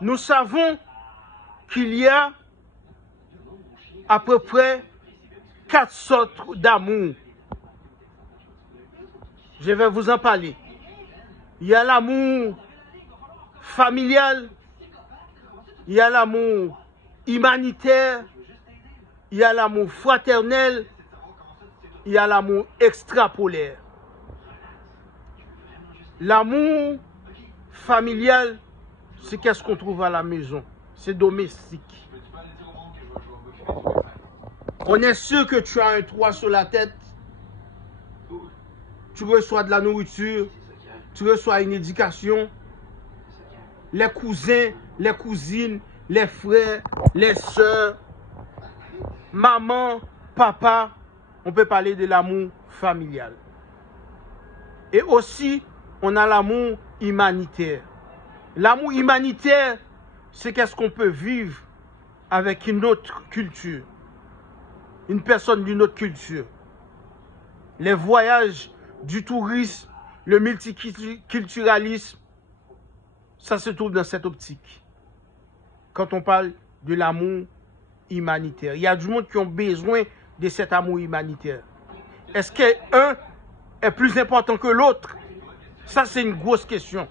nous savons qu'il y a à peu près 4 sortes d'amour. Je vais vous en parler. Il y a l'amour familial, il y a l'amour humanitaire, il y a l'amour fraternel, il y a l'amour extrapolaire. L'amour familial, c'est qu'est-ce qu'on trouve à la maison. C'est domestique. On est sûr que tu as un toit sur la tête, tu reçois de la nourriture, tu reçois une éducation. Les cousins, les cousines, les frères, les sœurs, maman, papa, on peut parler de l'amour familial. Et aussi, on a l'amour humanitaire. L'amour humanitaire, c'est qu'est-ce qu'on peut vivre avec une autre culture. Une personne d'une autre culture. Les voyages, du tourisme, le multiculturalisme, ça se trouve dans cette optique. Quand on parle de l'amour humanitaire. Il y a du monde qui ont besoin de cet amour humanitaire. Est-ce qu'un est plus important que l'autre? Ça, c'est une grosse question.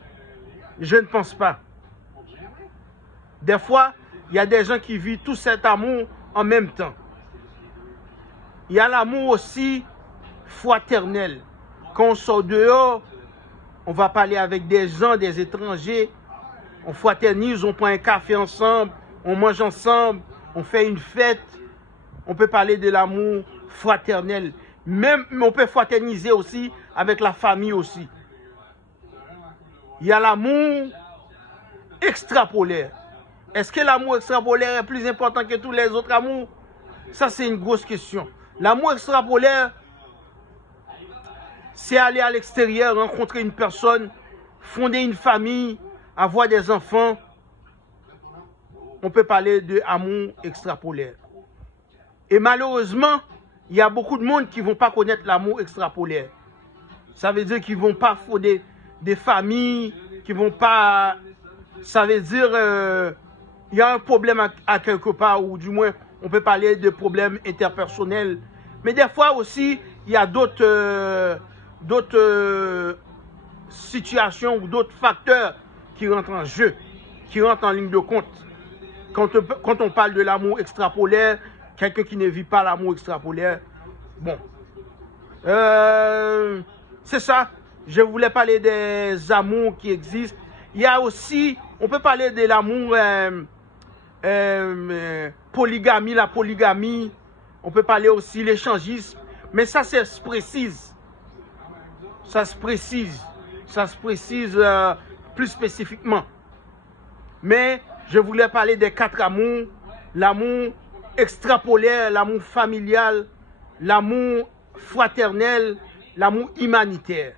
Je ne pense pas. Des fois, il y a des gens qui vivent tout cet amour en même temps. Il y a l'amour aussi fraternel. Quand on sort dehors, on va parler avec des gens, des étrangers. On fraternise, on prend un café ensemble, on mange ensemble, on fait une fête. On peut parler de l'amour fraternel. Même, on peut fraterniser aussi avec la famille aussi. Il y a l'amour extrapolaire. Est-ce que l'amour extrapolaire est plus important que tous les autres amours? Ça, c'est une grosse question. L'amour extrapolaire, c'est aller à l'extérieur, rencontrer une personne, fonder une famille, avoir des enfants. On peut parler d'amour extrapolaire. Et malheureusement, il y a beaucoup de monde qui ne vont pas connaître l'amour extrapolaire. Ça veut dire qu'ils ne vont pas fonder des familles, qui ne vont pas... Ça veut dire il y a un problème à quelque part, ou du moins, on peut parler de problèmes interpersonnels. Mais des fois aussi, il y a d'autres situations ou d'autres facteurs qui rentrent en jeu, qui rentrent en ligne de compte. Quand on parle de l'amour extrapolaire, quelqu'un qui ne vit pas l'amour extrapolaire, bon. C'est ça. Je voulais parler des amours qui existent. Il y a aussi, on peut parler de l'amour polygamie, la polygamie. On peut parler aussi de l'échangisme. Mais ça, ça se précise. Ça se précise. Ça se précise plus spécifiquement. Mais je voulais parler des 4 amours. L'amour extrapolaire, l'amour familial, l'amour fraternel, l'amour humanitaire.